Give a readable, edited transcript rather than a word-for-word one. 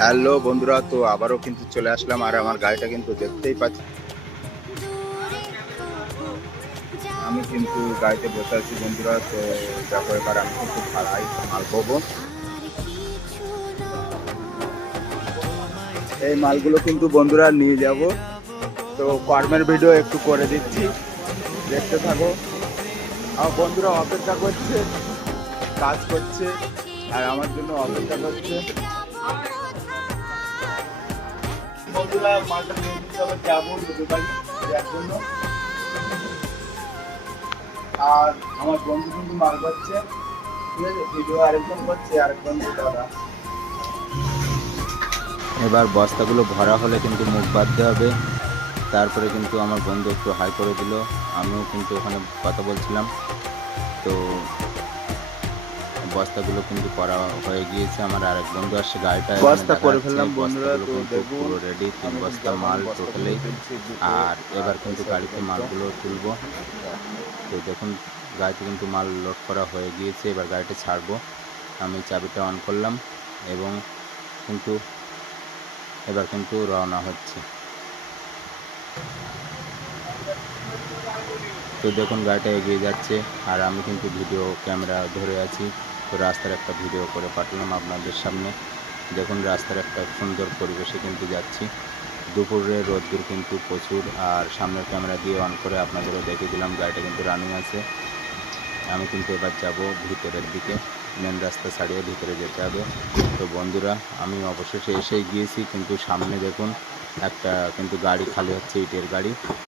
Hello বন্ধুরা, তো আবারও কিন্তু চলে আসলাম। আর আমার গাড়িটা কিন্তু দেখতেই পাচ্ছি, আমি কিন্তু গাড়িতে বসে আছি বন্ধুরা। তো দেখো, এবার আমি কিন্তু ভাড়াই মাল পাবো। এই মালগুলো কিন্তু বন্ধুরা নিয়ে যাব। তো কর্মের ভিডিও একটু করে দিচ্ছি, দেখতে থাকো। আমার বন্ধুরা অপেক্ষা করছে, কাজ করছে, আর আমার জন্য অপেক্ষা করছে। বন্ধুরা মালটা নিয়ে দিতে হবে, যাবো দুবাই দেওয়ার জন্য। আর আমার বন্ধু কিন্তু মাল করছে, ঠিক আছে, ভিডিও আরেকজন করছে, আরেকজন দাদা। এবার বস্তাগুলো ভরা হলে কিন্তু মুখ বাঁধতে হবে। তারপরে কিন্তু আমার বন্ধু একটু হাই করে দিল, আমিও কিন্তু ওখানে কথা বলছিলাম। তো বস্তাগুলো কিন্তু করা হয়ে গিয়েছে। আমার আরেক বন্ধু আসছে, গাড়িটা বস্তা করে ফেললাম বন্ধুরা। তো কিন্তু পুরো রেডি, 3 বস্তা মাল টোটালি। আর এবার কিন্তু গাড়িতে মালগুলো তুলবো। তো দেখুন, গাড়িতে কিন্তু মাল লোড করা হয়ে গিয়েছে। এবার গাড়িটা ছাড়বো। আমি চাবিটা অন করলাম এবং কিন্তু এবার কিন্তু রওনা হচ্ছে। তো দেখুন, গাড়িটা এগিয়ে যাচ্ছে আর আমি কিন্তু ভিডিও ক্যামেরা ধরে আছি। তো রাস্তার একটা ভিডিও করে পাঠালাম আপনাদের সামনে। দেখুন, রাস্তার একটা সুন্দর পরিবেশে কিন্তু যাচ্ছি। দুপুরের রোদ্দুর কিন্তু প্রচুর, আর সামনের ক্যামেরা দিয়ে অন করে আপনাদেরও দেখে দিলাম গাড়িটা কিন্তু রানিং আছে। আমি কিন্তু এবার যাব ভিতরের দিকে, মেন রাস্তা ছাড়িয়ে ভিতরে যেতে হবে। তো বন্ধুরা, আমি অবশেষে এসেই গিয়েছি, কিন্তু সামনে দেখুন একটা কিন্তু গাড়ি খালি হচ্ছে, ইটের গাড়ি।